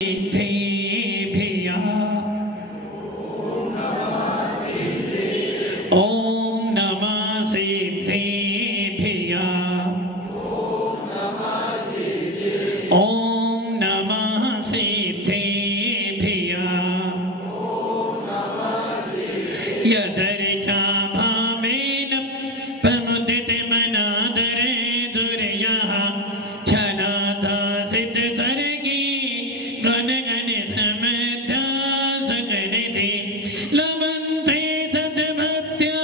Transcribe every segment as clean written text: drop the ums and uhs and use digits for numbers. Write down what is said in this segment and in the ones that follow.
भिया ओम नमः सिद्धेभ्या ओम नमः सिद्धेभ्या यदर्चा भावेन प्रमुदित मनादरे दुर्यः छनादा सिद्ध सर्गी गण गण समधा सकनिधि लवन्ते सद्भक्त्या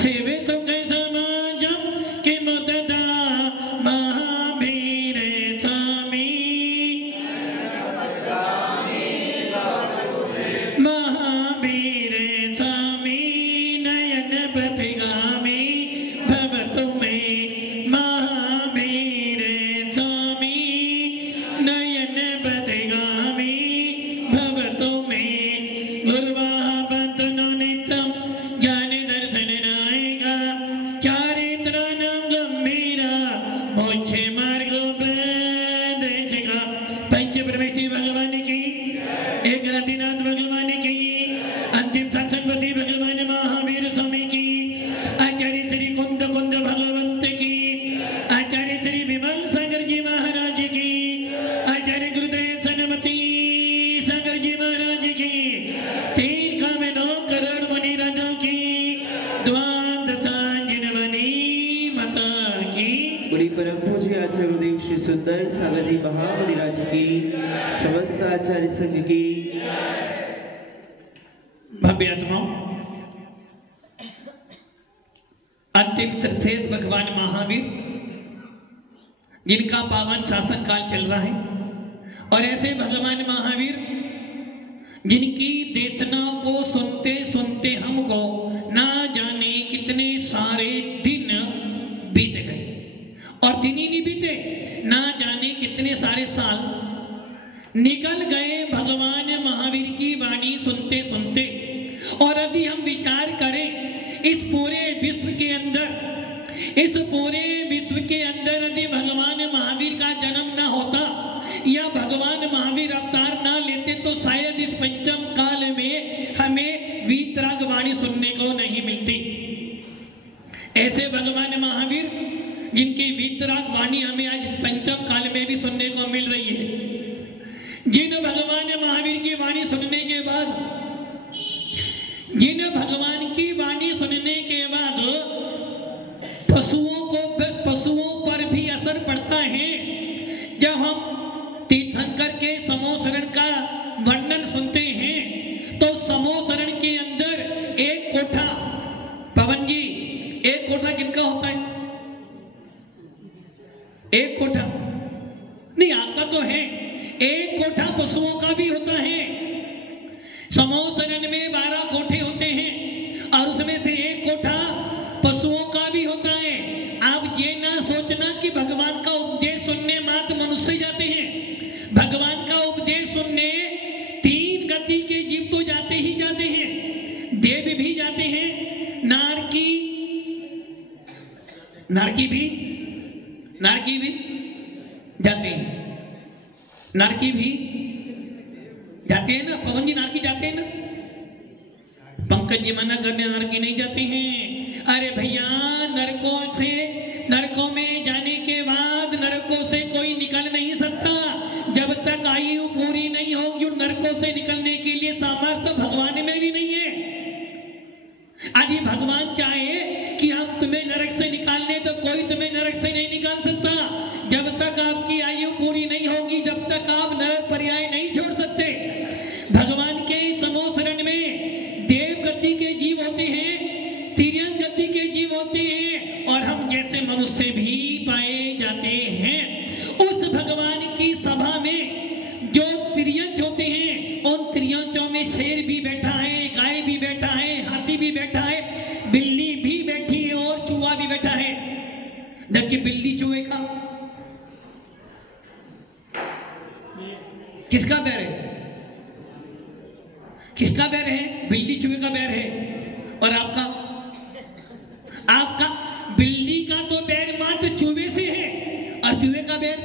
शिव सुख समाजं किमुददा महावीर स्वामी महावीर स्वामी नयन प्रतिगामी भवतु मे महावीर स्वामी नयन प्रतिगामी भवतु मे गुरुवाह बंधनो नित्यं ज्ञान दर्शन नायका चारित्राणां गंभीरा मोक्ष मार्गोपदेशिका पंच परमेश्वरी भगवान की एक आदिनाथ भगवान की अंतिम सत्संगपति भगवान महावीर स्वामी की आचार्य श्री कुंद कुंद भगवंत की आचार्य श्री विमल सागर जी महाराज की आचार्य गुरुदेव सनमती सागर जी महाराज की 3 करोड़ मुनि राजाओं की द्वाद सांजनवनी माता की बड़ी परम पूज्य आचार्य गुरुदेव श्री सुंदर सागर जी महामुनिराज की समस्त आचार्य संघ की भव्य आत्माओं अंतिम तीर्थेश भगवान महावीर जिनका पावन शासन काल चल रहा है और ऐसे भगवान महावीर जिनकी देशनाओं को सुनते सुनते हमको ना जाने कितने सारे दिन बीत गए और दिन ही नहीं बीते ना जाने कितने सारे साल निकल गए भगवान महावीर की वाणी सुनते सुनते। और यदि हम विचार करें इस पूरे विश्व के अंदर यदि भगवान महावीर का जन्म ना होता या भगवान महावीर अवतार ना लेते तो शायद इस पंचम काल में हमें वीतराग वाणी सुनने को नहीं मिलती। ऐसे भगवान महावीर जिनकी वीतराग वाणी हमें आज इस पंचम काल में भी सुनने को मिल रही है। जिन भगवान महावीर की वाणी सुनने के बाद पशुओं पर भी असर पड़ता है। जब हम तीर्थंकर के समोसरण का वर्णन सुनते हैं तो समोसरण के अंदर एक कोठा, पवन जी एक कोठा किनका होता है? एक कोठा नहीं, आपका तो है। एक कोठा पशुओं का भी होता है। समोसरण में 12 कोठे होते हैं और उसमें से एक कोठा पशुओं का भी होता है। आप ये ना सोचना कि भगवान का उपदेश सुनने मात्र मनुष्य जाते हैं। भगवान का उपदेश सुनने 3 गति के जीव तो जाते ही जाते हैं। देव भी जाते हैं, नारकी भी जाते हैं। नारकी भी जाते हैं ना, पवन जी नारकी जाते हैं ना? पंकज जी मना करने नारकी नहीं जाते हैं। अरे भैया नरकों में जाने के बाद नरकों से कोई निकल नहीं सकता जब तक आयु पूरी नहीं होगी। नरकों से निकलने के लिए सामर्थ्य भगवान में भी नहीं है। यदि भगवान चाहे कि हम तुम्हें नरक से निकालने तो कोई तुम्हें नरक से नहीं निकाल सकता। जब तक आपकी आयु पूरी नहीं होगी जब तक आप नरक पर्याय नहीं छोड़ सकते। भगवान के समोसरण में देव गति के जीव होते हैं, तिर्यक गति के जीव होते हैं और हम जैसे मनुष्य भी पाए जाते हैं। उस भगवान की सभा में जो तिर्यक होते हैं उन तिर्यकों में शेर भी बैठा है, गाय भी बैठा है, हाथी भी बैठा है, बिल्ली भी बैठी है और चूहा भी बैठा है। जबकि बिल्ली चूहे का किसका बैर है? किसका बैर है? बिल्ली चूहे का बैर है। और आपका बिल्ली का तो बैर मात्र चूहे से है और चूहे का बैर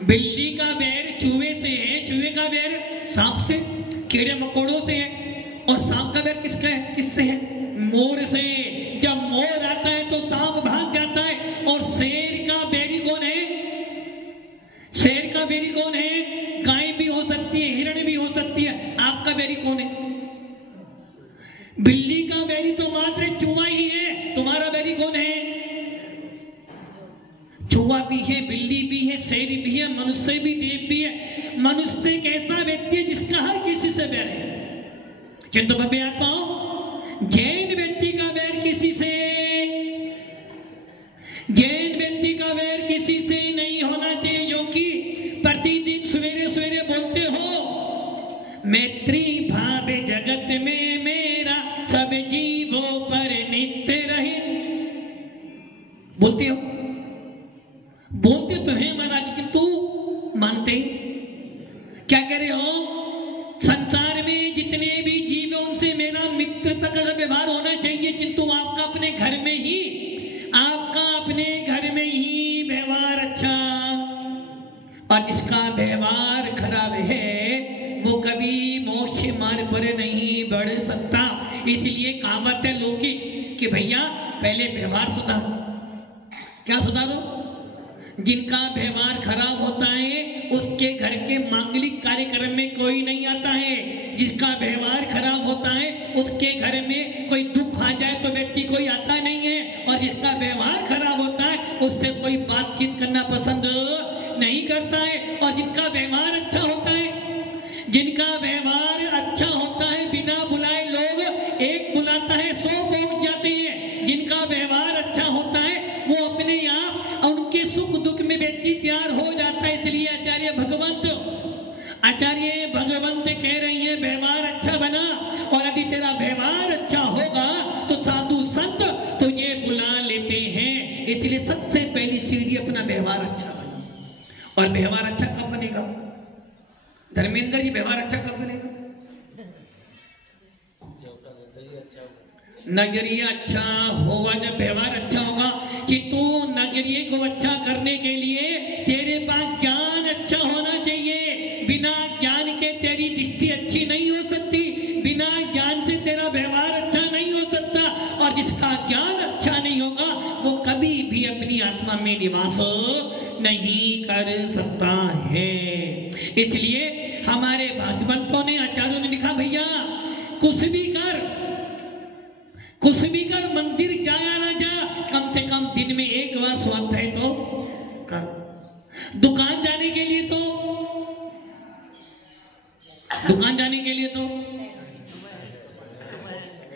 बिल्ली का बैर चूहे से है, चूहे का बैर सांप से, कीड़े मकोड़ों से है, और सांप का बैर किसका है, किससे है, मोर से। जब मोर आता है तो सांप भाग जाता है। और शेर का बैरी कौन है, शेर का बैरी कौन है, गाय भी हो सकती है, हिरण भी हो सकती है, आपका बैरी कौन है, बिल्ली का बैरी तो मात्र चूहा ही है, तुम्हारा बैरी कौन है, चूहा भी है, बिल्ली भी है, शेर भी है, मनुष्य भी, देव भी है। मनुष्य एक ऐसा व्यक्ति है जिसका हर किसी से बैर है। किंतु मैं आता हूं, जैन व्यक्ति का बैर किसी से, जैन व्यक्ति का बैर किसी से नहीं होना चाहिए, क्योंकि प्रतिदिन सवेरे सवेरे बोलते हो मैत्री भाव जगत में मेरा सब जीवों पर नित्य रहे, बोलते हो, बोलते तो हैं महाराज, किंतु मानते ही क्या कह रहे हो, संसार में जितने भी जीव हैं उनसे मेरा मित्रता का व्यवहार होना चाहिए, किंतु आपका अपने घर में ही, आपका अपने घर में ही व्यवहार अच्छा, और जिसका व्यवहार खराब है वो कभी मोक्ष मार्ग पर नहीं बढ़ सकता। इसलिए कहावत है लौकिक कि भैया पहले व्यवहार सुधार, क्या सुधारो, जिनका व्यवहार खराब होता है उसके घर के मांगलिक कार्यक्रम में कोई नहीं आता है, जिसका व्यवहार खराब होता है उसके घर में कोई दुख आ जाए तो व्यक्ति कोई आता नहीं है, और जिसका व्यवहार खराब होता है उससे कोई बातचीत करना पसंद नहीं करता है। और जिनका व्यवहार अच्छा होता है, जिनका व्यवहार अच्छा होता है, बिना बुलाए लोग एक बुलाता है 100 पहुंच जाते हैं। जिनका व्यवहार अच्छा होता है वो अपने आप उनके सुख दुख में व्यक्ति तैयार हो जाता है। इसलिए आचार्य भगवंत कह रही है व्यवहार अच्छा बना, और यदि तेरा व्यवहार अच्छा होगा तो साधु संत तुझे बुला लेते हैं। इसलिए सबसे पहली सीढ़ी अपना व्यवहार अच्छा बना। और व्यवहार अच्छा कब बनेगा धर्मेंद्र जी, व्यवहार अच्छा कब बनेगा, नजरिया अच्छा होगा, जब व्यवहार अच्छा होगा। कि तू नजरिए को अच्छा करने के लिए तेरे पास ज्ञान अच्छा होना चाहिए, बिना ज्ञान के तेरी दृष्टि अच्छी नहीं हो सकती, बिना ज्ञान से तेरा व्यवहार अच्छा नहीं हो सकता, और जिसका ज्ञान अच्छा नहीं होगा वो कभी भी अपनी आत्मा में निवास नहीं कर सकता है। इसलिए हमारे भागवतों ने, आचार्यों ने लिखा भैया कुछ भी कर मंदिर जाया ना जा, कम से कम दिन में एक बार स्वाध्याय तो कर। दुकान जाने के लिए तो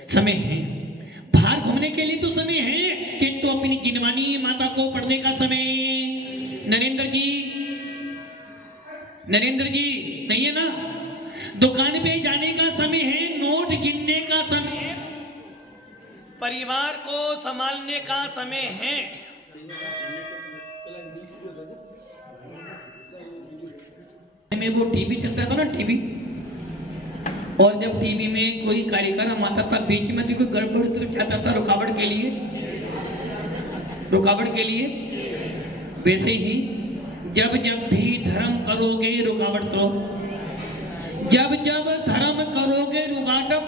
समय है, बाहर घूमने के लिए तो समय है, किंतु अपनी जिनवानी माता को पढ़ने का समय, नरेंद्र जी नहीं है ना, दुकान पे जाने का समय है, नोट गिनने का समय है, परिवार को संभालने का समय है। में वो टीवी चलता था ना, टीवी, और जब टीवी में कोई कार्यक्रम आता था बीच में तो कोई गड़बड़ तो जाता था रुकावट के लिए, वैसे ही जब भी धर्म करोगे रुकावट तो, जब धर्म करोगे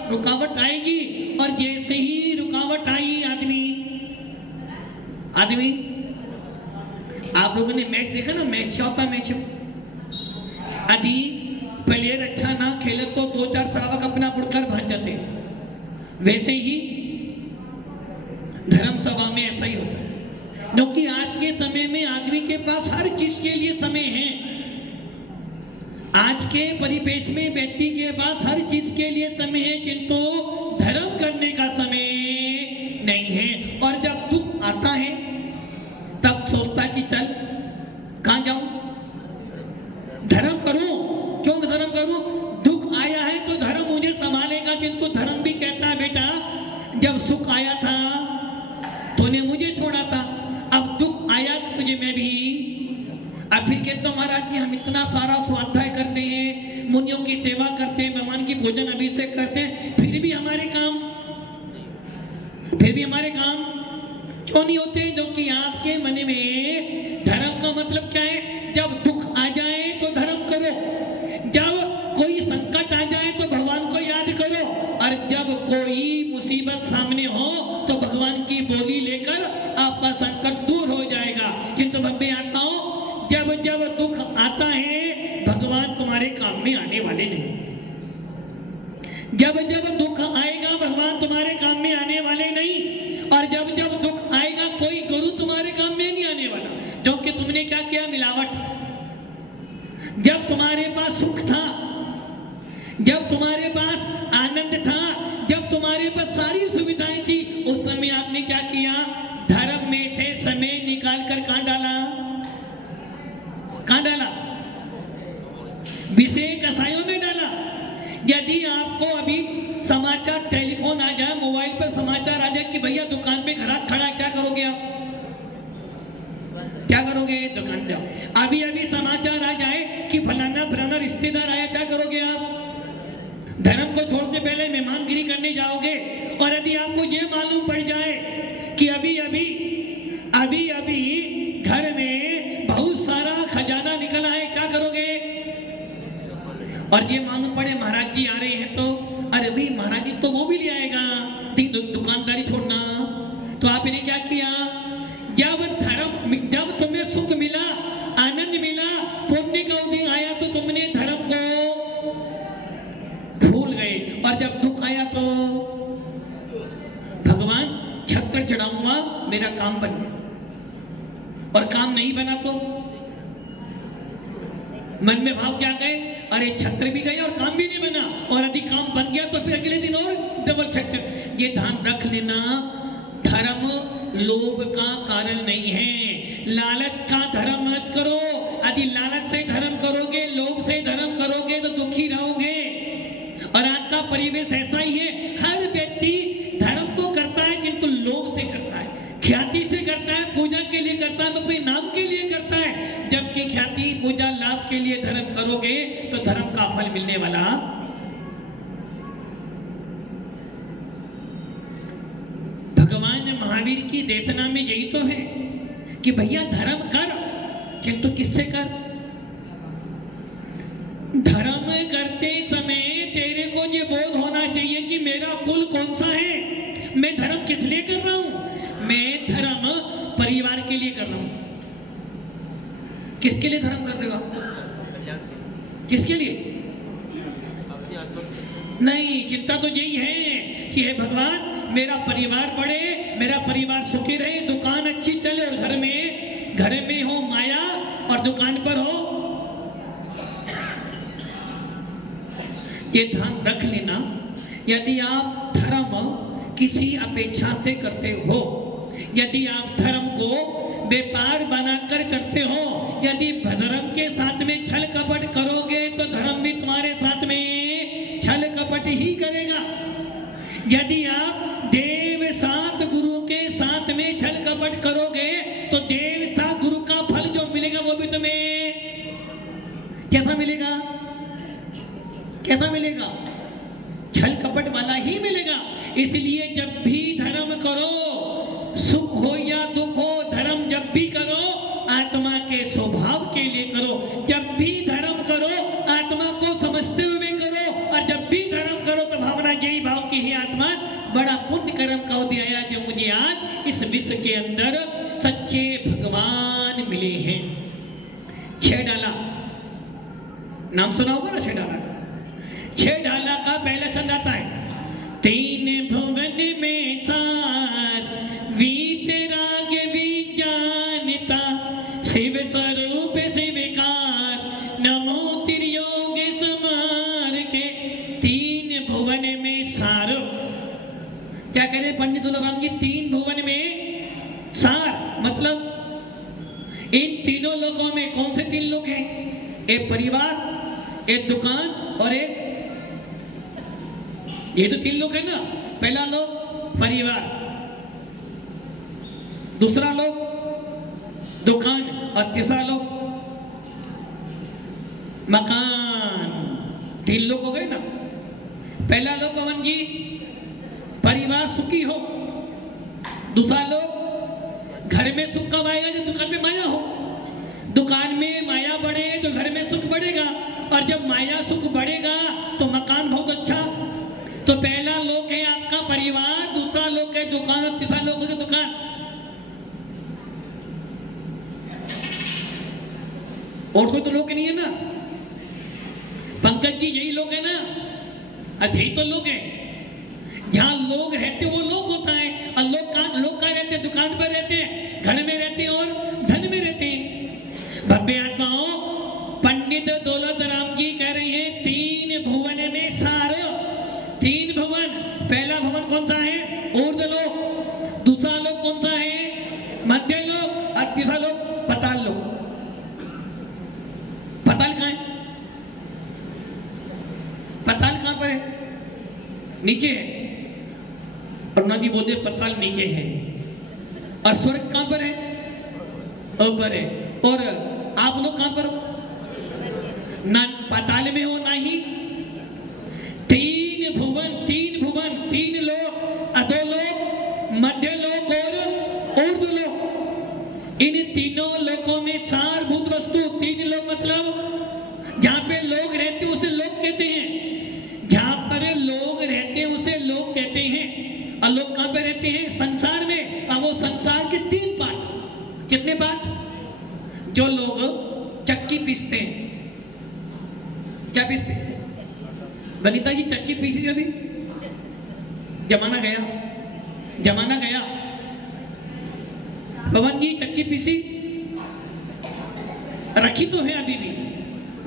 रुकावट आएगी। और जैसे ही रुकावट आई आदमी आप लोगों ने मैच देखा ना, मैच क्या होता है, मैच यदि प्लेयर अच्छा ना खेले तो 2-4 सड़ावक अपना उड़कर भाग जाते, वैसे ही धर्म सभा में ऐसा ही होता है, क्योंकि आज के समय में आदमी के पास हर चीज के लिए समय है। आज के परिपेश में व्यक्ति के पास हर चीज के लिए समय है, किंतु धर्म करने का समय नहीं है। और जब दुख आता है तब सोचता कि चल कहां जाऊं, धर्म करूं, क्यों धर्म करूं, दुख आया है तो धर्म मुझे संभालेगा। किंतु धर्म भी कहता है बेटा जब सुख आया था तूने मुझे छोड़ा था, अब दुख आया तो तुझे मैं भी। अब फिर कहते हो महाराज जी हम इतना सारा स्वाध्याय करते हैं, मुनियों की सेवा करते हैं, मेहमान की भोजन अभिषेक करते हैं, फिर भी हमारे काम क्यों नहीं होते? जो कि आपके मन में धर्म का मतलब क्या है, जब दुख आ मुसीबत सामने हो तो भगवान की बोली लेकर आपका संकट दूर हो जाएगा। किंतु भव्य आत्माओं, जब जब दुख आता है भगवान तुम्हारे काम में आने वाले नहीं। जब जब दुख आएगा भगवान तुम्हारे काम में आने वाले नहीं, और जब जब दुख आएगा कोई गुरु तुम्हारे काम में नहीं आने वाला, क्योंकि तुमने क्या किया? मिलावट। जब तुम्हारे पास सुख था, जब तुम्हारे पास आनंद था, जब तुम्हारे पास सारी सुविधाएं थी, उस समय आपने क्या किया? धर्म में थे, समय निकालकर कहां डाला? कहां डाला? विषय कसायों में डाला। यदि आपको अभी समाचार टेलीफोन आ जाए, मोबाइल पर समाचार आ जाए कि भैया दुकान पे ग्राहक खड़ा, क्या करोगे आप? क्या करोगे? दुकान जाओ। अभी अभी समाचार आ जाए कि फलाना फलाना रिश्तेदार आया, क्या करोगे आप? धर्म को छोड़ने पहले मेहमानगिरी करने जाओगे। और यदि आपको ये मालूम पड़ जाए कि अभी अभी घर में बहुत सारा खजाना निकला है, क्या करोगे? और ये मालूम पड़े महाराज जी आ रहे हैं तो अरे भाई महाराज जी तो वो भी ले आएगा, ठीक दुकानदारी छोड़ना। तो आपने क्या किया? जब तुम्हें सुख मिला, आनंद मिला, पुण्य का दिन आया तो तुमने धर्म को भूल गए, और जब दुख आया तो भगवान छक्कर चढ़ाऊंगा, मेरा काम बन गया। और काम नहीं बना तो मन में भाव क्या गए? अरे छत्र भी गए और काम भी नहीं बना, और यदि काम बन गया तो फिर अगले दिन और डबल छत्र। ये ध्यान रख लेना, धर्म लोभ का कारण नहीं है, लालच का धर्म मत करो। यदि लालच से धर्म करोगे, लोभ से धर्म करोगे तो दुखी रहोगे। और आज का परिवेश ऐसा ही है, हर व्यक्ति धर्म तो करता है किंतु लोभ से करता है, ख्याति से करता है, पूजा के लिए करता है, अपने नाम के लिए करता है। जबकि ख्याति, पूजा, लाभ के लिए धर्म करोगे तो धर्म का फल मिलने वाला। भगवान महावीर की देशना में यही तो है कि भैया धर्म कर, किंतु किससे कर? धर्म करते समय तेरे को ये बोध होना चाहिए कि मेरा कुल कौन सा है, मैं धर्म किस लिए कर रहा हूं? मैं धर्म परिवार के लिए कर रहा हूं। किसके लिए धर्म कर रहे हो? किसके लिए? नहीं, चिंता तो यही है कि हे भगवान मेरा परिवार बढ़े, मेरा परिवार सुखी रहे, दुकान अच्छी चले, और घर में हो माया और दुकान पर हो। ये ध्यान रख लेना, यदि आप धर्म किसी अपेक्षा से करते हो, यदि आप धर्म को व्यापार बनाकर करते हो, यदि धर्म के साथ में छल कपट करोगे तो धर्म भी तुम्हारे साथ में छल कपट ही करेगा। यदि आप देव साथ गुरु के साथ में छल कपट करोगे तो देव साथ गुरु का फल जो मिलेगा वो भी तुम्हें कैसा मिलेगा? कैसा मिलेगा? छल कपट वाला ही मिलेगा। इसलिए जब भी धर्म करो, सुख हो या दुख हो, धर्म जब भी करो आत्मा के स्वभाव के लिए करो। जब भी धर्म करो आत्मा को समझते हुए करो, और जब भी धर्म करो तो भावना यही भाव की ही आत्मा बड़ा पुण्य कर्म का उदय जो मुझे आज इस विश्व के अंदर सच्चे भगवान मिले हैं। 6 डाला नाम सुना होगा ना? 6 डाला का 6 डाला का पहला छंद आता है, 3 भुवन में सार वीतराग विज्ञानता, शिव स्वरूप शिवकार, नमो त्रियोग समार के। 3 भुवन में सार, क्या कह रहे पंडित तुलराम जी? 3 भुवन में सार मतलब इन तीनों लोगों में कौन से 3 लोग हैं? एक परिवार, एक दुकान और एक, ये तो 3 लोग है ना। पहला लोग परिवार, दूसरा लोग दुकान, और तीसरा लोग मकान। 3 लोग हो गए ना। पहला लोग पवन जी परिवार सुखी हो, दूसरा लोग घर में सुख कब आएगा? जब दुकान में माया हो। दुकान में माया बढ़े तो घर में सुख बढ़ेगा, और जब माया सुख बढ़ेगा तो मकान बहुत अच्छा, तो पहला लोक है आपका परिवार, दूसरा लोक है दुकान और तीसरा लोक है दुकान। और कोई तो लोक नहीं है ना पंकज जी, यही लोग है ना? अच्छा यही तो लोग है। जहां लोग रहते वो लोग होता है, और लोग कहाँ रहते हैं? दुकान पर रहते हैं, घर में रहते हैं और धन में रहते हैं। भव्य आत्माओं, पंडित दौलत राम जी कह रहे हैं तीन भुवन में सारो, तीन भवन। पहला भवन कौन सा है? ऊर्ध्वलोक। दूसरा लोक कौन सा है? मध्य लोक। और तीसरा लोक पाताल लोक। पाताल कहाँ है? पाताल कहां पर है? नीचे है। और नदी बोलते पाताल नीचे है। और स्वर्ग कहां पर है? ऊपर है। और आप लोग कहां पर हो? ना पाताल में हो ना ही। तीन भुवन, तीन लोक, अधोलोक, मध्य लोक और ऊर्ध्व लोक। इन तीनों लोकों में सारभूत वस्तु, तीन लोक मतलब जहां पे लोग रहते हैं उसे लोक कहते हैं, जहां पर लोग रहते हैं उसे लोग कहते हैं। और लोग कहां पे रहते हैं? संसार में। और वो संसार के तीन पार्ट। कितने पार्ट? जो लोग चक्की पीसते हैं, क्या पीसते हैं? वनिता जी चक्की पीसी अभी? जमाना गया। पवन जी चक्की पीसी? रखी तो है अभी भी,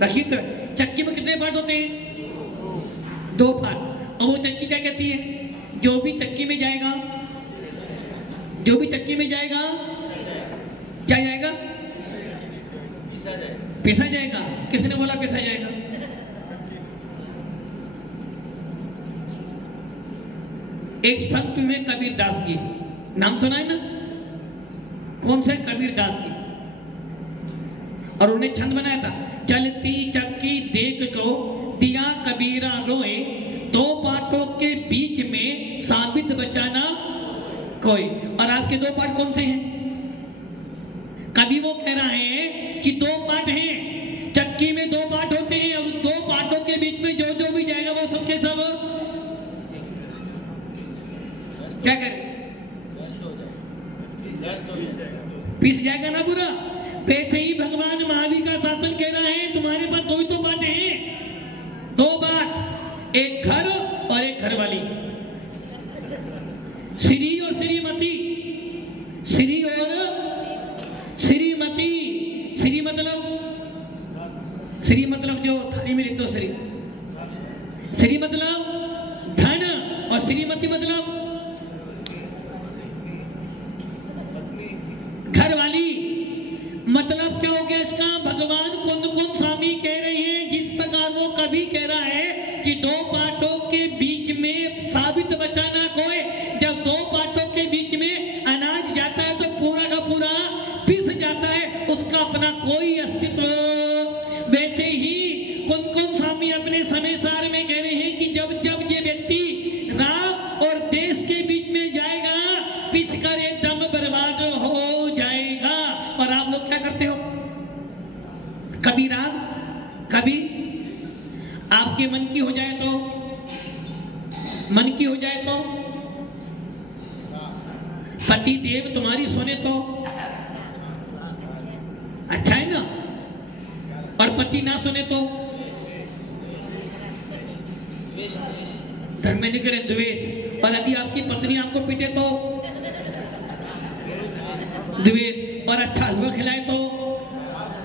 रखी तो। चक्की में कितने पार्ट होते हैं? 2 पार्ट। और वो चक्की क्या कहती है? जो भी चक्की में जाएगा क्या जाएगा? पिसा जाएगा। किसने बोला पिसा जाएगा? एक संत में कबीर दास जी, नाम सुना है ना? कौन से? कबीर दास जी। और उन्हें छंद बनाया था, चलती चक्की देख को दिया कबीरा रोए, 2 पार्टों के बीच में साबित बचाना कोई। और आपके 2 पार्ट कौन से हैं? कभी वो कह रहा है कि 2 पार्ट हैं, चक्की में 2 पार्ट होते हैं, और 2 पार्टों के बीच में जो जो भी जाएगा वो सबके सब क्या करें? पीस जाएगा ना पूरा। वैसे ही भगवान महावीर का शासन कह रहा है तुम्हारे पास 2 ही तो बातें हैं, 2 बात, एक घर और एक घरवाली, श्री और श्रीमती। श्री और श्रीमती। श्री मतलब जो थाली में लिखते हो श्री। श्री मतलब धन, और श्रीमती मतलब घरवाली। मतलब क्या हो गया इसका? भगवान कुंद स्वामी कह रहे हैं, जिस प्रकार वो कभी कह रहा है कि 2 पार्टों के बीच में साबित बचाना कोई। जब 2 पार्टों के बीच में अनाज जाता है तो पूरा का पूरा पिस जाता है, उसका अपना कोई अस्तित्व। वैसे ही कुंद स्वामी अपने समय सार में कह रहे हैं कि जब जब ये व्यक्ति राग और देश के बीच में जाएगा, पिस कर एकदम बर्बाद हो जाएगा। और आप लोग क्या करते हो? कभी राग, कभी आपके मन की हो जाए तो पति देव तुम्हारी सुने तो अच्छा है ना, और पति ना सुने तो घर में निकले द्वेष। और यदि आपकी पत्नी आपको पीटे तो द्वेष, और अच्छा हलवा खिलाए तो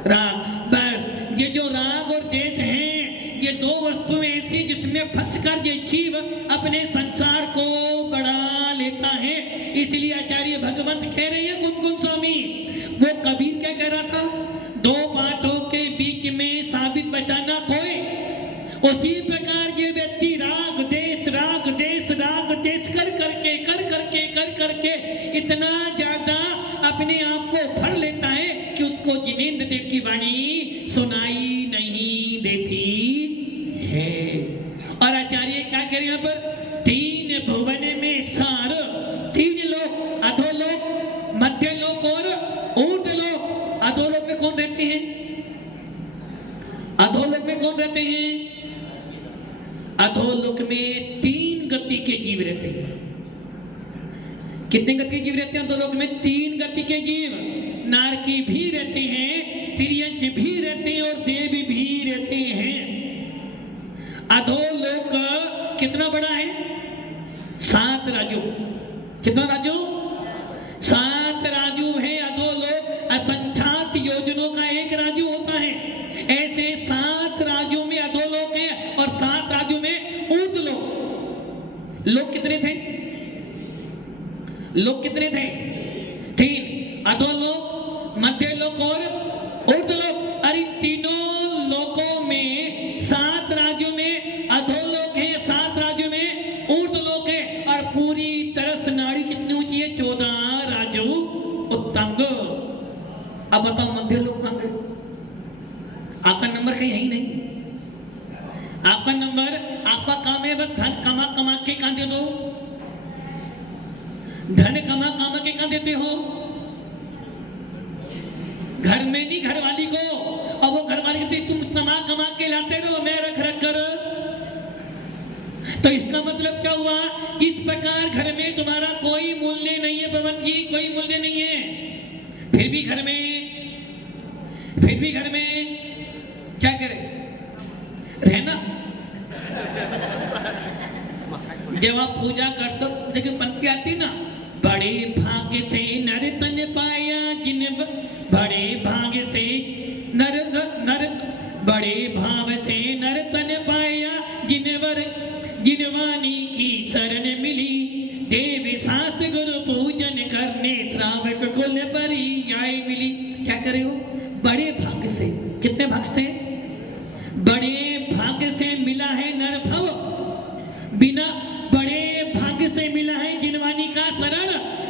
राग। बस ये जो राग और द्वेष हैं, ये 2 वस्तुएं ऐसी जिसमें फंसकर ये जीव अपने संसार को बढ़ा लेता है। इसलिए आचार्य भगवंत कह रहे हैं कुंद स्वामी, वो कबीर क्या कह रहा था? 2 पार्टों के बीच में साबित बचाना कोई। उसी प्रकार ये व्यक्ति राग देश कर करके इतना ज्यादा अपने आप को भर लेता है कि उसको जिनेंद्र देव की वाणी सुनाई नहीं देती है। और आचार्य क्या कह रहे हैं? यहाँ पर 3 भुवन में सार, 3 लोक, अधोलोक, मध्य लोक और ऊर्ध्व लोक। अधोलोक में कौन रहते हैं? अधोलोक में 3 3 गति के जीव रहते हैं। कितने गति के जीव रहते हैं तो लोग में? 3 गति के जीव। नारकी भी रहते हैं, तिर्यंच भी रहते हैं और देव भी रहते हैं। अधोलोक कितना बड़ा है? 7 राजू। कितना राजू? 7 राजू है अधोलोक। असंख्यात योजनों का एक राजू होता है। ऐसे 7 राज्यों में अधोलोक है और 7 राज्यों में ऊर्ध्वलोक। लोक कितने थे? लोक कितने थे? 3। अधोलोक, मध्यलोक और ऊर्ध्वलोक। अरे तीनों लोकों में 7 राज्यों में अधोलोक है, 7 राज्यों में ऊर्ध्वलोक है। और पूरी तरह से नाड़ी कितनी ऊंची है? 14 राजू उत्तंग। अब बताओ मध्यलोक कहां गए? आपका नंबर कहीं है ही नहीं। आपका नंबर, आपका काम है बस धन कमा कमा के कहां दे दो? धन कमा कमा के कहां देते हो? घर में नहीं, घरवाली को। और वो घरवाली कहती तुम कमा कमा के लाते रहो, मैं रख रख कर। तो इसका मतलब क्या हुआ? किस प्रकार घर में तुम्हारा कोई मूल्य नहीं है पवन जी, कोई मूल्य नहीं है। फिर भी घर में क्या करे? रहना। जब आप पूजा करते हो, देखिए पंक्ति आती ना, बड़े भाग्य से नर तन पाया जिन, बड़े भाग्य से नर बड़े भाव से नर तन पाया जिनवर, जिनवानी की शरण मिली। देव सात गुरु पूजन करने, श्रावक कुल परी आए मिली। क्या करे हो? बड़े भाग्य से। कितने भाग्य से? बड़े भाग्य से मिला है नर भव, बिना बड़े भाग्य से मिला है जिनवानी का शरण।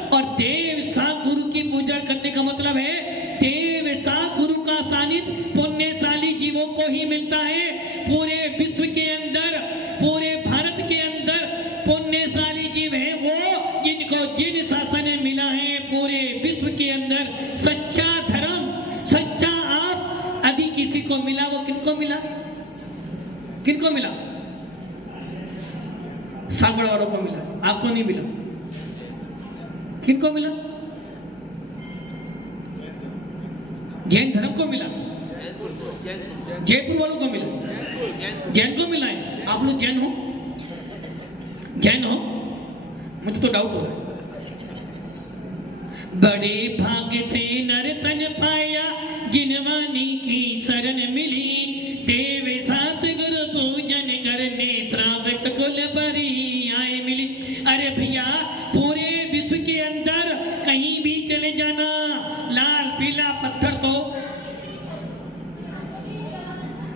और देव सा गुरु की पूजा करने का मतलब है देव सा गुरु का सानिध्य पुण्यशाली जीवों को ही मिलता है। पूरे विश्व के अंदर, पूरे भारत के अंदर पुण्यशाली जीव है वो जिनको जिन शासन मिला है पूरे विश्व के अंदर। सच्चा धर्म, सच्चा आप यदि किसी को मिला, वो किनको मिला? किनको मिला? सागड़ वालों को मिला, आपको नहीं मिला। किनको मिला? जैन धर्म को मिला, जयपुर वालों को मिला, जैन को मिला है। आप लोग जैन हो? जैन हो? मुझे तो डाउट हो रहा है। बड़े भाग्य से नर तन पाया जिनवानी की शरण मिली। देव सात गुरु पूजन करने, श्रावक कुल परी आए मिली। अरे भैया पूरे विश्व के अंदर कहीं भी चले जाना, लाल पीला पत्थर तो,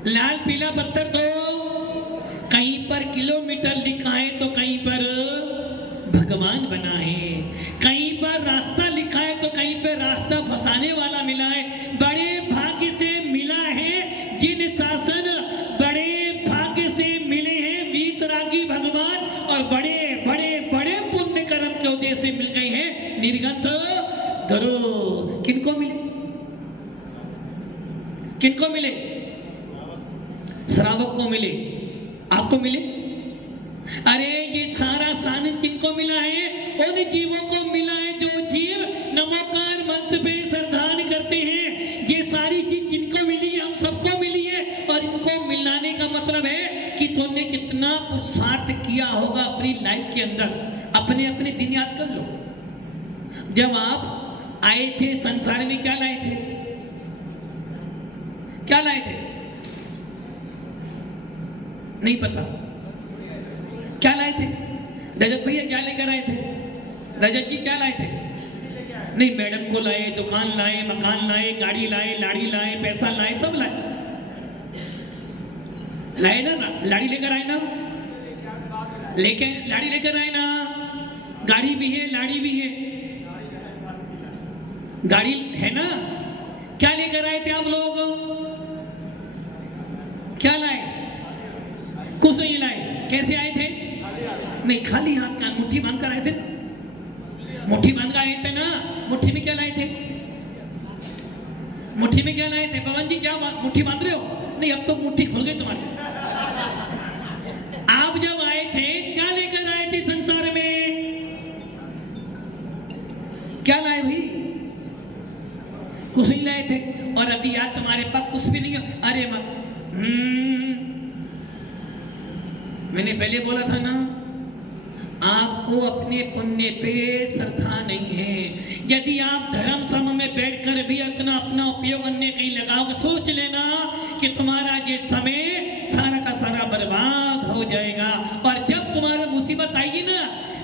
लाल पीला पत्थर तो कहीं पर किलोमीटर लिखा है तो कहीं पर भगवान बना है। कहीं पर रास्ता लिखा है तो कहीं पर रास्ता फंसाने वाला मिला है। बड़े भाग्य से मिला है जिन शासन, बड़े भाग्य से मिले हैं वीतरागी भगवान। और बड़े बड़े बड़े पुण्य कर्म के उद्देश्य से मिल गए हैं निर्गत धरो। किनको मिले? किनको मिले? श्रावक को मिले। आपको मिले? अरे ये सारा सानिध्य किनको मिला है? उन जीवों को मिला है जो जीव नमोकार मंत्र पे श्रद्धान करते हैं। ये सारी चीज जिनको मिली है, हम सबको मिली है। और इनको मिलाने का मतलब है कि तुमने कितना पुरुषार्थ किया होगा अपनी लाइफ के अंदर। अपने अपने दिन याद कर लो। जब आप आए थे संसार में, क्या लाए थे? क्या लाए थे? नहीं पता। क्या लाए थे? रजत भैया क्या लेकर आए थे? रजत जी क्या लाए थे? नहीं, मैडम को लाए, दुकान लाए, मकान लाए, गाड़ी लाए, लाड़ी लाए, पैसा लाए, सब लाए। लाए ना? लाड़ी लेकर आए ना? लेके लाड़ी लेकर आए ना? गाड़ी भी है, लाड़ी भी है, गाड़ी है ना? क्या लेकर आए थे आप लोग? क्या लाए? कुछ नहीं लाए। कैसे आए थे? नहीं, खाली हाथ का मुट्ठी बांध कर आए थे ना? मुट्ठी बांध कर आए थे ना? मुट्ठी में क्या लाए थे? मुट्ठी में क्या लाए थे? पवन जी क्या मुट्ठी बांध रहे हो? नहीं, अब तो मुट्ठी खुल गई तुम्हारी। आप जब आए थे क्या लेकर कुछ नहीं लाए थे, और अभी यार तुम्हारे पास कुछ भी नहीं है, अरे मैंने पहले बोला था ना, आपको अपने पुण्य पे श्रद्धा नहीं है। यदि आप धर्म सभा में बैठकर भी अपना उपयोग अन्य कहीं लगाओगे, सोच लेना कि तुम्हारा ये समय सारा का सारा बर्बाद हो जाएगा। और जब तुम्हारा मुसीबत आएगी ना,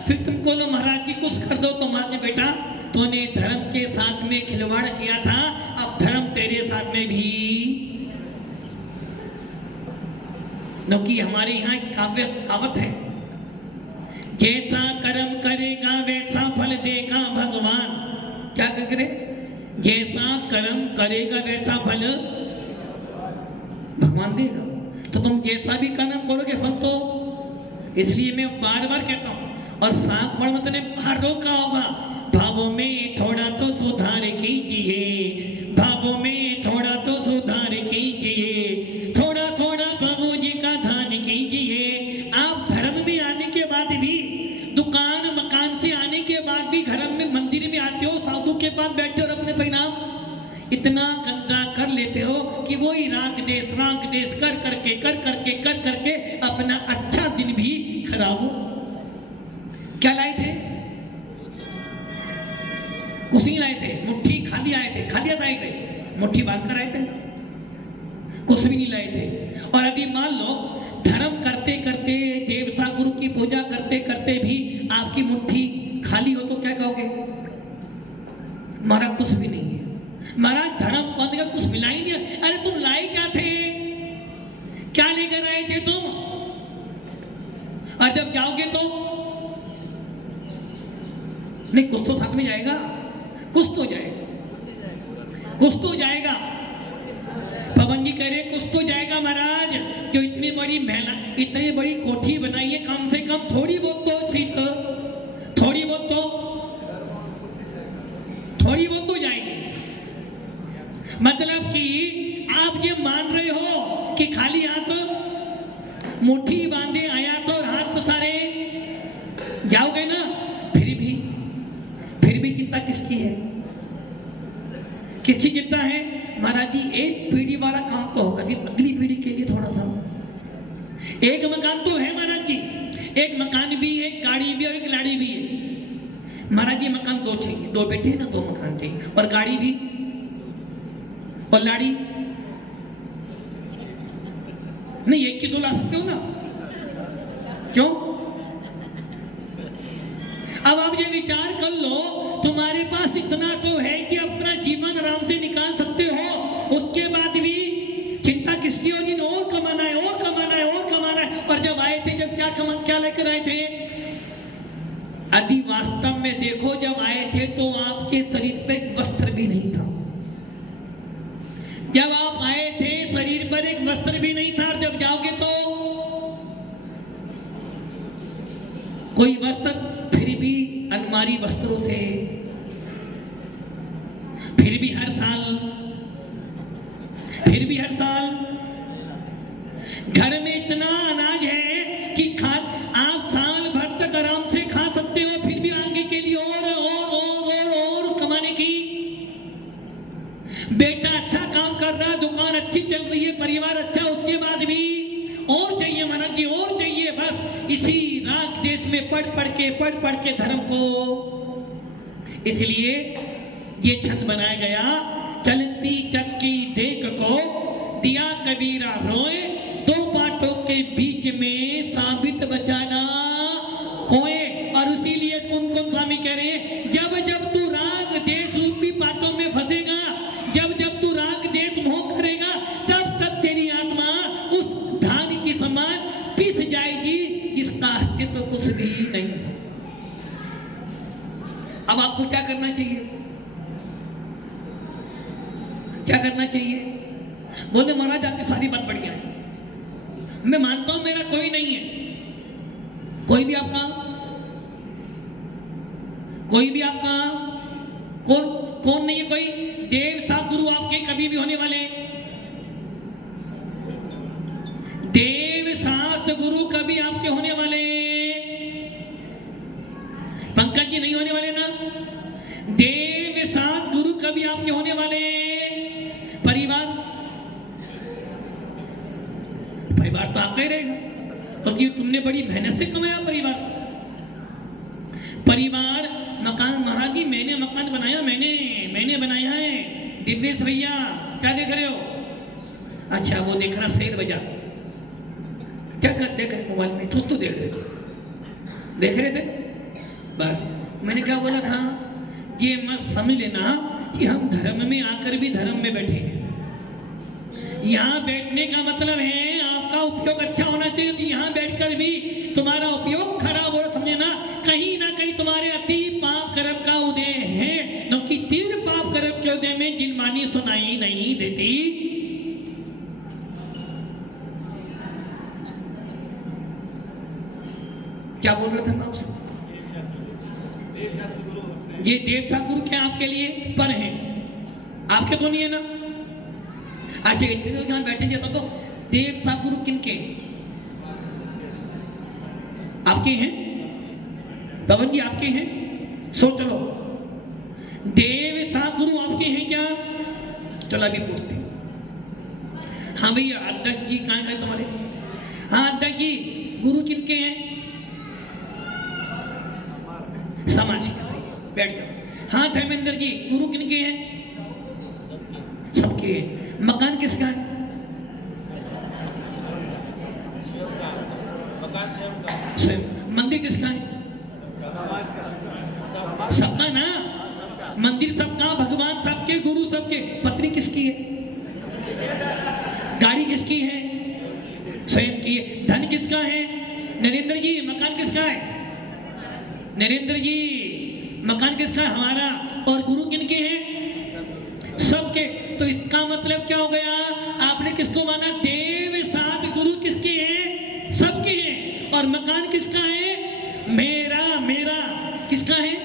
फिर तुमको ना महाराज जी कुछ कर दो, तुम्हारे बेटा तूने धर्म के साथ में खिलवाड़ किया था, अब धर्म तेरे साथ में भी। क्योंकि हमारे यहाँ एक कहावत है, जैसा कर्म करेगा वैसा फल देगा भगवान। क्या करे? जैसा कर्म करेगा वैसा फल भगवान देगा। तो तुम जैसा भी कर्म करोगे फल तो, इसलिए मैं बार बार कहता हूं, और साख मत ने बाहर रोका होगा, भावों में थोड़ा तो सुधार कीजिए, भावों में थोड़ा तो सुधार कीजिए, थोड़ा थोड़ा प्रभु जी का ध्यान कीजिए। आप धर्म में आने के बाद भी, दुकान मकान से आने के बाद भी घर में मंदिर में आते हो, साधु के पास बैठे हो और अपने परिणाम इतना गंदा कर लेते हो कि वो ही राग देश कर करके अपना अच्छा दिन भी खराब हो। क्या लाए थे? कुछ नहीं लाए थे, मुट्ठी खाली आए थे, खाली आए थे, मुट्ठी बांध कर आए थे, कुछ भी नहीं लाए थे। और यदि मान लो धर्म करते करते, देवता गुरु की पूजा करते करते भी आपकी मुट्ठी खाली हो तो क्या कहोगे? महाराज कुछ भी नहीं है, महाराज धर्म पद का कुछ मिला ही नहीं। अरे तुम लाए क्या थे? क्या लेकर आए थे तुम? और जब जाओगे तो नहीं, कुछ तो साथ में जाएगा, कुछ तो जाएगा, कुछ तो जाएगा। पवन जी कह रहे कुछ तो जाएगा महाराज। जो इतनी बड़ी महिला, इतनी बड़ी कोठी बनाई है, कम से कम थोड़ी बहुत तो सीट, थोड़ी बहुत तो जाएगी। मतलब कि आप ये मान रहे हो कि खाली हाथ मुट्ठी बांधे आया तो हाथ पसारे जाओगे ना, फिर भी कितना किसकी है? किसकी कितना है? महाराज जी एक पीढ़ी वाला काम तो होगा जी, अगली पीढ़ी के लिए थोड़ा सा। एक मकान तो है महाराज जी, एक मकान भी है, गाड़ी भी और एक लाड़ी भी है। महाराज जी मकान दो चाहिए, दो बेटे ना, दो मकान चाहिए, और गाड़ी भी और लाड़ी नहीं, एक की तो ला सकते हो ना, क्यों? अब आप ये विचार कर लो, तुम्हारे पास इतना तो है कि अपना जीवन आराम से निकाल सकते हो, उसके बाद भी चिंता किसकी होगी? और कमाना है, और कमाना है, और कमाना है। और जब आए थे, जब क्या लेकर आए थे? यदि वास्तव में देखो, जब आए थे तो आपके शरीर पे एक वस्त्र भी नहीं था। जब आप आए थे शरीर पर एक वस्त्र भी नहीं था, और जब जाओगे तो कोई वस्त्र, फिर भी अलमारी वस्त्रों से, फिर भी हर साल घर में इतना अनाज है कि आप साल भर तक आराम से खा सकते हो, फिर भी आगे के लिए और कमाने की। बेटा अच्छा काम कर रहा, दुकान अच्छी चल रही है, परिवार अच्छा, उसके बाद भी और चाहिए महाराज जी, और चाहिए। बस इसी राग देश में पढ़ के धर्म को, इसलिए ये छंद बनाया गया, चलती चक्की देख को दिया कबीरा रोए, दो बाटों के बीच में साबित बचाना कोए। और इसीलिए कुंकुम स्वामी कह रहे हैं, जब जब तू राग देश रूपी बातों में फंसेगा, जब जब तू राग देश मोह करेगा, तब तक तेरी आत्मा उस धान की समान पिस जाएगी जिसका अस्तित्व कुछ भी नहीं। अब आपको क्या करना चाहिए? क्या करना चाहिए? बोले महाराज आपकी सारी बात बढ़िया है, मैं मानता हूं मेरा कोई नहीं है, कोई भी आपका कौन नहीं है? कोई देव साथ गुरु आपके कभी भी होने वाले? देव साथ गुरु कभी आपके होने वाले? पंकज जी नहीं होने वाले ना? देव साथ गुरु कभी अभी आपके होने वाले परिवार तो आपका ही रहेगा, क्योंकि तुमने बड़ी मेहनत से कमाया परिवार। मकान महाराज जी मैंने मकान बनाया, मैंने बनाया है। दिव्येश भैया क्या देख रहे हो? अच्छा वो देख रहा शेर बजा, क्या कर देख रहे मोबाइल में? तो देख रहे थे बस। मैंने क्या बोला था, ये मत समझ लेना कि हम धर्म में आकर भी धर्म में बैठे हैं। यहाँ बैठने का मतलब है आपका उपयोग अच्छा होना चाहिए। यहाँ बैठकर भी तुम्हारा उपयोग खराब हो रहा, समझे ना? कहीं ना कहीं तुम्हारे अति पाप कर्म का उदय है, क्योंकि तीव्र पाप कर्म के उदय में जिनवाणी सुनाई नहीं देती। क्या बोल रहा था मैं आपसे? ये देवता गुरु क्या आपके लिए पर है, आपके तो नहीं है ना? अच्छा इतने लोग यहाँ बैठे जाता तो देवता गुरु किनके? आपके हैं पवन जी, आपके हैं? सोच लो, देवता गुरु आपके हैं क्या? चलो अभी पूछते। हाँ भैया अध्यक्ष जी कहाँ गए तुम्हारे? हाँ अध्यक्ष जी गुरु किनके हैं? समाज के, सही बैठ जाओ। हाँ धर्मेंद्र जी गुरु किनके हैं? सबके हैं। मकान किसका है? मंदिर किसका है? सबका ना, मंदिर सबका, भगवान सबके, गुरु सबके। पत्नी किसकी है? गाड़ी किसकी है? स्वयं की है। धन किसका है? नरेंद्र जी मकान किसका है? नरेंद्र जी मकान किसका है? हमारा। और गुरु किनके हैं? सबके। तो इसका मतलब क्या हो गया? आपने किसको माना? देव सात गुरु किसके हैं? सबके हैं। और मकान किसका है? मेरा किसका है?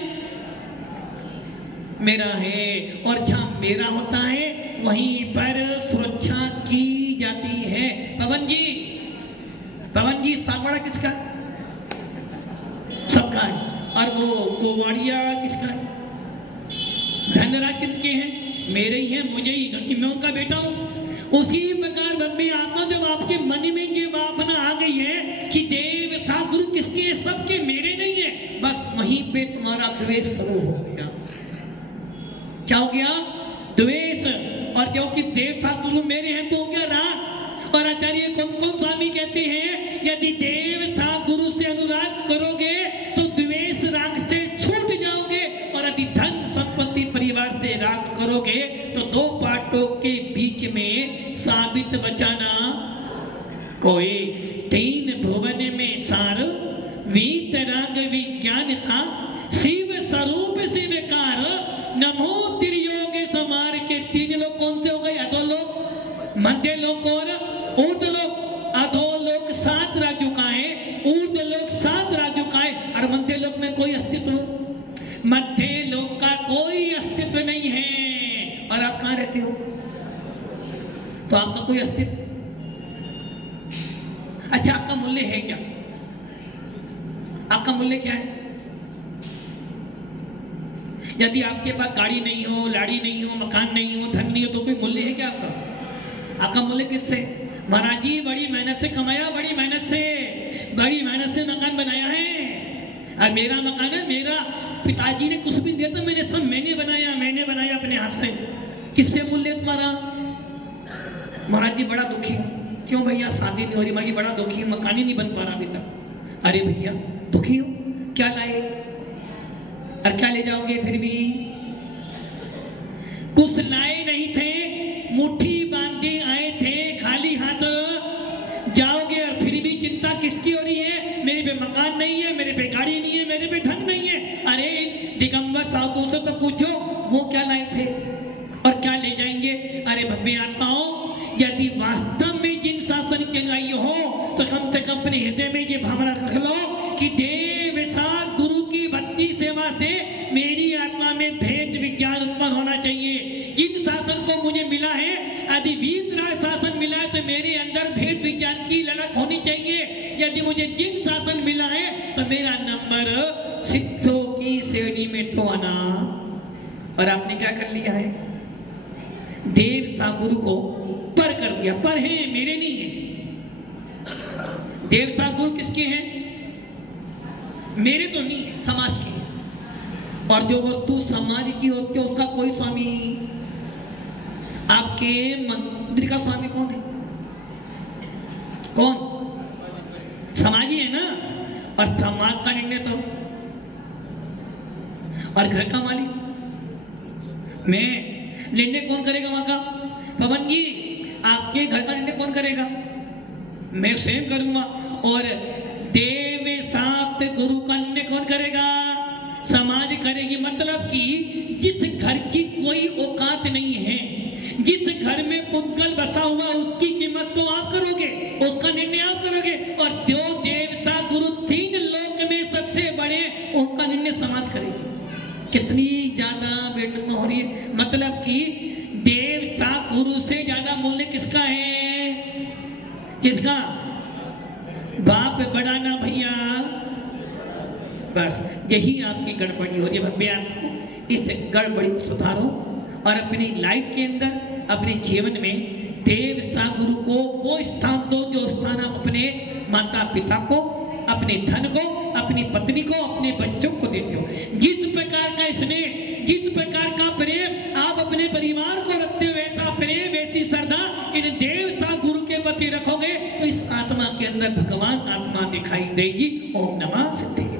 मेरा है। और जहां मेरा होता है वहीं पर सुरक्षा की जाती है। पवन जी सागवाड़ा किसका? सबका है। और वो गोवाड़िया किसका है? धनराज किनके हैं? मेरे ही हैं, मुझे ही, क्योंकि मैं उनका बेटा हूं। उसी प्रकार भक्ति आत्मा जब आपके मन में ये भावना आ गई है कि देव सा गुरु किसके? सबके, मेरे नहीं है, बस वहीं पे तुम्हारा द्वेष शुरू हो गया। क्या हो गया? द्वेष। और क्योंकि देव सा गुरु मेरे हैं तो हो गया राग। और आचार्य कौन स्वामी कहते हैं यदि देव सा गुरु से अनुराग करोगे तो द्वेष राग से छूट जाओगे। और यदि धन संपत्ति परिवार से राग करोगे तो दो पाटों के बीच में साबित बचाना कोई। तीन भुवन में सार वीत राग विज्ञानता शिव स्वरूप से विकार नमो त्रियोग समार के। तीन लोग कौन से हो गए? अधोलोक, मध्य लोक और ऊर्ध्वलोक। अधोलोक 7 राज्यों का है, ऊर्ध्वलोक 7 राज्यों का है। और मध्य लोक में कोई अस्तित्व? मध्य लोक का कोई अस्तित्व नहीं है। और आप कहां रहते हो? तो आपका कोई अस्तित्व? अच्छा आपका मूल्य है क्या? आपका मूल्य क्या है? यदि आपके पास गाड़ी नहीं हो, लाड़ी नहीं हो, मकान नहीं हो, धन नहीं हो, तो कोई मूल्य है क्या आपका? आपका मूल्य किससे? महाराज जी बड़ी मेहनत से कमाया, बड़ी मेहनत से मकान बनाया है। और मेरा मकान है, मेरा पिताजी ने कुछ भी दिया था, मैंने बनाया अपने हाथ से। किससे मूल्य तुम्हारा? महाराज जी बड़ा दुखी। क्यों भैया? शादी नहीं हो रही। महाराज बड़ा दुखी, मकान ही नहीं बन पा रहा अभी तक। अरे भैया दुखी हो? क्या लाए और क्या ले जाओगे? फिर भी कुछ लाए नहीं थे, मुट्ठी बांधे आए थे, खाली हाथ जाओगे। और फिर भी चिंता किसकी हो रही है? मेरे पे मकान नहीं है, मेरे पे गाड़ी नहीं है, मेरे पे धन नहीं है। अरे दिगंबर साधु से तो पूछो वो क्या लाए थे और क्या ले जाएंगे। अरे भव्य आत्माओं, यदि वास्तव में जिन शासन के आई हो तो कम से कम अपने हृदय में ये भावना रख लो कि देव सा गुरु की भक्ति सेवा से मेरी आत्मा में भेद विज्ञान उत्पन्न होना चाहिए। जिन शासन को मुझे मिला है, यदि वीतराग शासन मिला है तो मेरे अंदर भेद विज्ञान की ललक होनी चाहिए। यदि मुझे जिन शासन मिला है तो मेरा नंबर सिद्धों की श्रेणी में तो आना। और आपने क्या कर लिया है? देव सा गुरु को पर कर दिया। पर है, मेरे नहीं है। देव सा गुरु किसके हैं? मेरे तो नहीं है, समाज के। और जो वस्तु समाज की होती है उसका कोई स्वामी, आपके मंदिर का स्वामी कौन है? कौन? समाज ही है ना। और समाज का निर्णय तो, और घर का मालिक मैं, निर्णय कौन करेगा वहां का? पवन जी, आपके घर का निर्णय कौन करेगा? मैं स्वयं करूंगा। और देव सात गुरु का निर्णय कौन करेगा? समाज करेगी। मतलब कि जिस घर की कोई औकात नहीं है, जिस घर में पुद्गल बसा हुआ, उसकी कीमत तो आप करोगे, उसका निर्णय आप करोगे। और जो देवता गुरु तीन लोक में सबसे बड़े, उनका निर्णय समाज करेगी। कितनी ज्यादा बेटुमा हो रही है। मतलब कि देवता गुरु से ज्यादा मूल्य किसका है? किसका? बाप बड़ा ना भैया। बस यही आपकी गड़बड़ी हो रही है। भैया इस गड़बड़ी को सुधारो और अपनी लाइफ के अंदर, अपने जीवन में देवता गुरु को वो स्थान दो जो स्थान आप अपने माता पिता को, अपने धन को, अपनी पत्नी को, अपने बच्चों को देते हो। जिस प्रकार का स्नेह, जिस प्रकार का प्रेम आप अपने परिवार को रखते हो, वैसा प्रेम, वैसी श्रद्धा इन देवता गुरु के प्रति रखोगे तो इस आत्मा के अंदर भगवान आत्मा दिखाई देगी। ओम नमः सिद्धि।